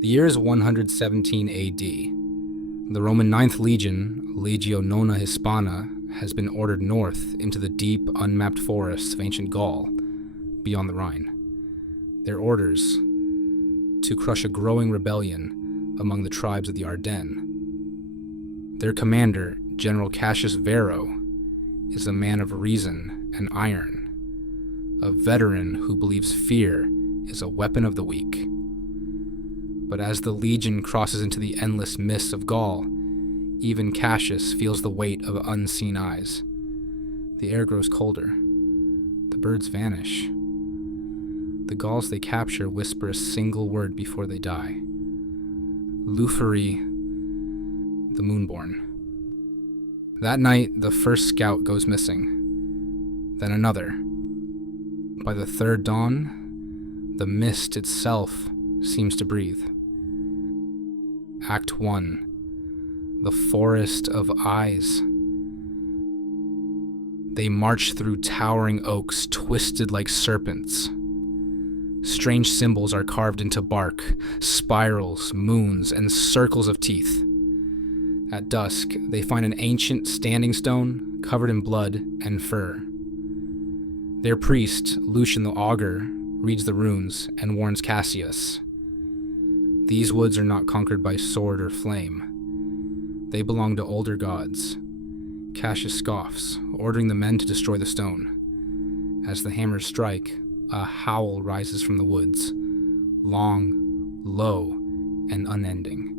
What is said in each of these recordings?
The year is 117 AD. The Roman Ninth Legion, Legio Nona Hispana, has been ordered north into the deep, unmapped forests of ancient Gaul, beyond the Rhine. Their orders: to crush a growing rebellion among the tribes of the Ardennes. Their commander, General Cassius Varro, is a man of reason and iron, a veteran who believes fear is a weapon of the weak. But as the legion crosses into the endless mists of Gaul, even Cassius feels the weight of unseen eyes. The air grows colder. The birds vanish. The Gauls they capture whisper a single word before they die: Luferi, the Moonborn. That night, the first scout goes missing, then another. By the third dawn, the mist itself seems to breathe. Act 1. The Forest of Eyes. They march through towering oaks twisted like serpents. Strange symbols are carved into bark, spirals, moons, and circles of teeth. At dusk, they find an ancient standing stone covered in blood and fur. Their priest, Lucian the Augur, reads the runes and warns Cassius. These woods are not conquered by sword or flame. They belong to older gods. Cassius scoffs, ordering the men to destroy the stone. As the hammers strike, a howl rises from the woods, long, low, and unending.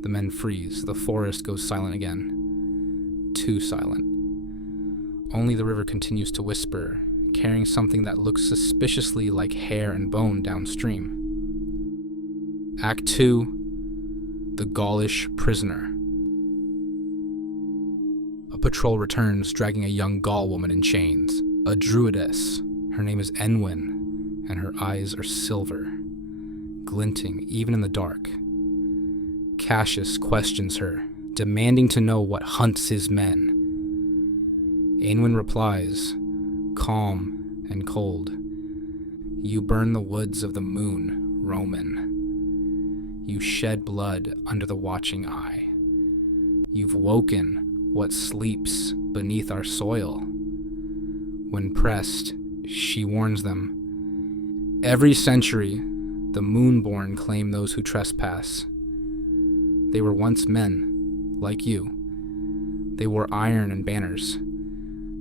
The men freeze. The forest goes silent again. Too silent. Only the river continues to whisper, carrying something that looks suspiciously like hair and bone downstream. Act 2. The Gaulish Prisoner. A patrol returns dragging a young Gaul woman in chains, a druidess. Her name is Aenwyn, and her eyes are silver, glinting even in the dark. Cassius questions her, demanding to know what hunts his men. Aenwyn replies, calm and cold, "You burn the woods of the moon, Roman. You shed blood under the watching eye. You've woken what sleeps beneath our soil." When pressed, she warns them. Every century, the Moonborn claim those who trespass. They were once men, like you. They wore iron and banners.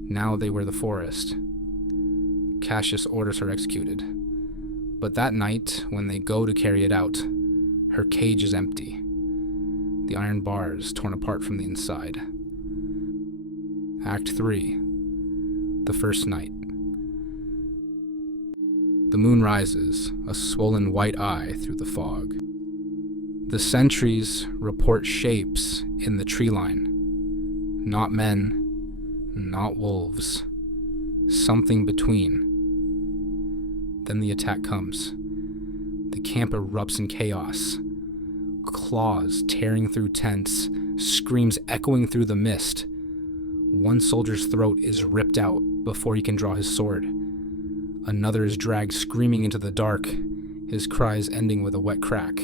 Now they wear the forest. Cassius orders her executed. But that night, when they go to carry it out, her cage is empty. The iron bars torn apart from the inside. Act 3. The First Night. The moon rises, a swollen white eye through the fog. The sentries report shapes in the tree line. Not men, not wolves. Something between. Then the attack comes. The camp erupts in chaos. Claws tearing through tents, screams echoing through the mist. One soldier's throat is ripped out before he can draw his sword. Another is dragged screaming into the dark, his cries ending with a wet crack.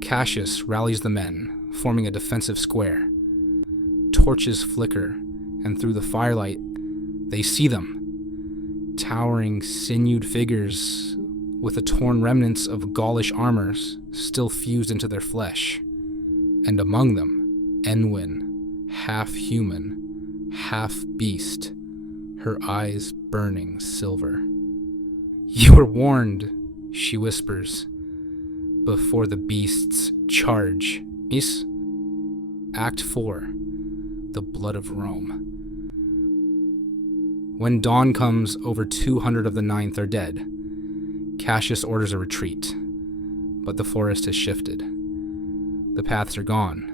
Cassius rallies the men, forming a defensive square. Torches flicker, and through the firelight, they see them. Towering, sinewed figures with the torn remnants of Gaulish armors still fused into their flesh. And among them, Aenwyn, half human, half beast, her eyes burning silver. "You were warned," she whispers, "before the beasts charge." Miss? Act 4. The Blood of Rome. When dawn comes, over 200 of the Ninth are dead. Cassius orders a retreat, but the forest has shifted. The paths are gone.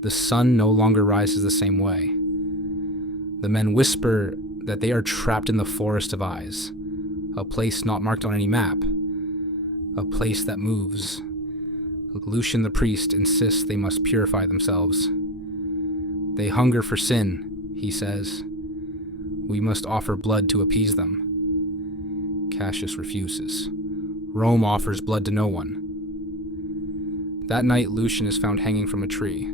The sun no longer rises the same way. The men whisper that they are trapped in the Forest of Eyes, a place not marked on any map, a place that moves. Lucian the priest insists they must purify themselves. They hunger for sin, he says. We must offer blood to appease them. Cassius refuses. Rome offers blood to no one. That night, Lucian is found hanging from a tree,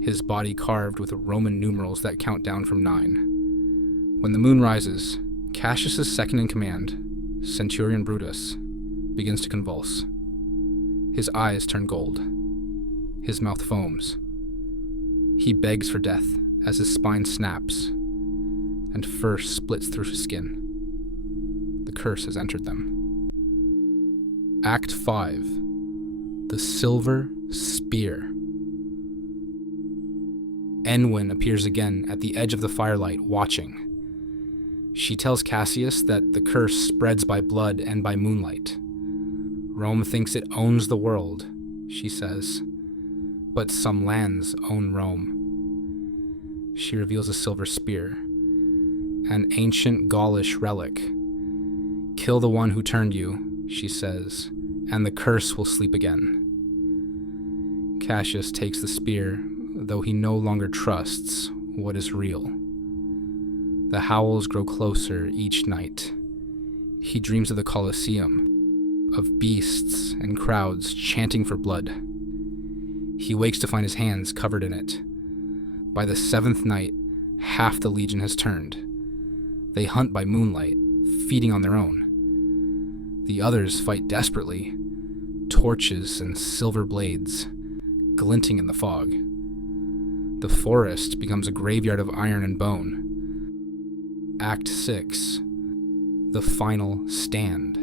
his body carved with Roman numerals that count down from 9. When the moon rises, Cassius's second-in-command, Centurion Brutus, begins to convulse. His eyes turn gold. His mouth foams. He begs for death as his spine snaps, and fur splits through his skin. The curse has entered them. Act 5. The Silver Spear. Aenwyn appears again at the edge of the firelight, watching. She tells Cassius that the curse spreads by blood and by moonlight. Rome thinks it owns the world, she says, but some lands own Rome. She reveals a silver spear, an ancient Gaulish relic. Kill the one who turned you, she says, and the curse will sleep again. Cassius takes the spear, though he no longer trusts what is real. The howls grow closer each night. He dreams of the Colosseum, of beasts and crowds chanting for blood. He wakes to find his hands covered in it. By the 7th night, half the legion has turned. They hunt by moonlight, feeding on their own. The others fight desperately, torches and silver blades glinting in the fog. The forest becomes a graveyard of iron and bone. Act 6. The Final Stand.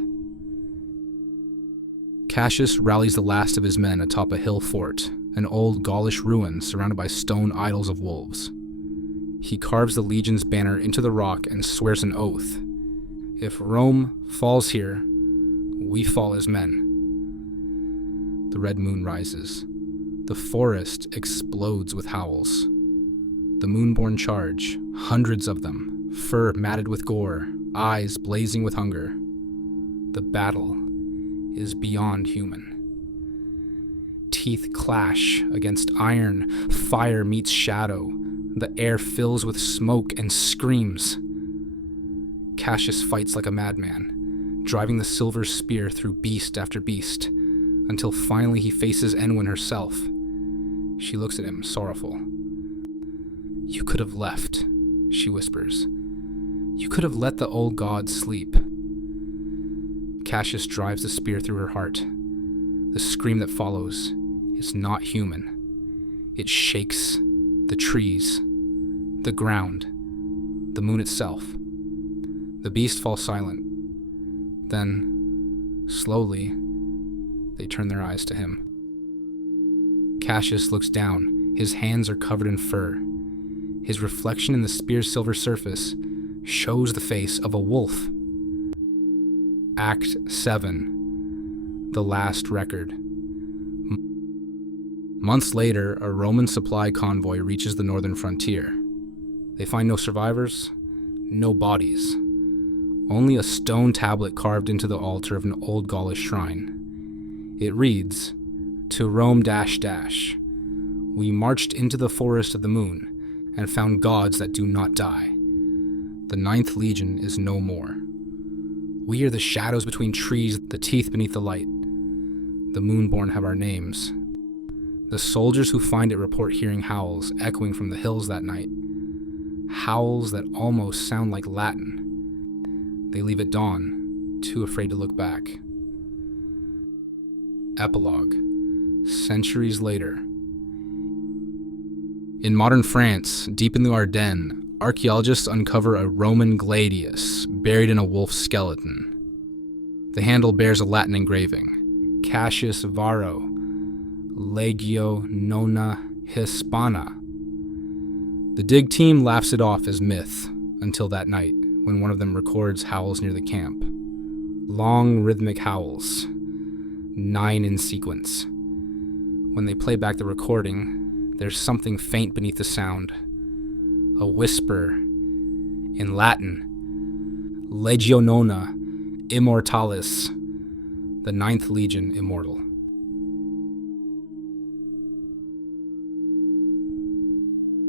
Cassius rallies the last of his men atop a hill fort, an old Gaulish ruin surrounded by stone idols of wolves. He carves the legion's banner into the rock and swears an oath. If Rome falls here, we fall as men. The red moon rises. The forest explodes with howls. The Moonborn charge, hundreds of them, fur matted with gore, eyes blazing with hunger. The battle is beyond human. Teeth clash against iron, fire meets shadow, the air fills with smoke and screams. Cassius fights like a madman, driving the silver spear through beast after beast, until finally he faces Aenwyn herself. She looks at him, sorrowful. "You could have left," she whispers. "You could have let the old god sleep." Cassius drives the spear through her heart. The scream that follows is not human. It shakes the trees, the ground, the moon itself. The beast falls silent. Then, slowly, they turn their eyes to him. Cassius looks down. His hands are covered in fur. His reflection in the spear's silver surface shows the face of a wolf. Act 7. The Last Record. Months later, a Roman supply convoy reaches the northern frontier. They find no survivors, no bodies. Only a stone tablet carved into the altar of an old Gaulish shrine. It reads, "To Rome we marched into the forest of the moon and found gods that do not die. The 9th Legion is no more. We are the shadows between trees, the teeth beneath the light. The Moonborn have our names." The soldiers who find it report hearing howls echoing from the hills that night. Howls that almost sound like Latin. They leave at dawn, too afraid to look back. Epilogue. Centuries later. In modern France, deep in the Ardennes, archaeologists uncover a Roman gladius buried in a wolf's skeleton. The handle bears a Latin engraving, Cassius Varro, Legio Nona Hispana. The dig team laughs it off as myth until that night, when one of them records howls near the camp. Long rhythmic howls, 9 in sequence. When they play back the recording, there's something faint beneath the sound. A whisper in Latin, Legio Nona Immortalis, the 9th Legion immortal.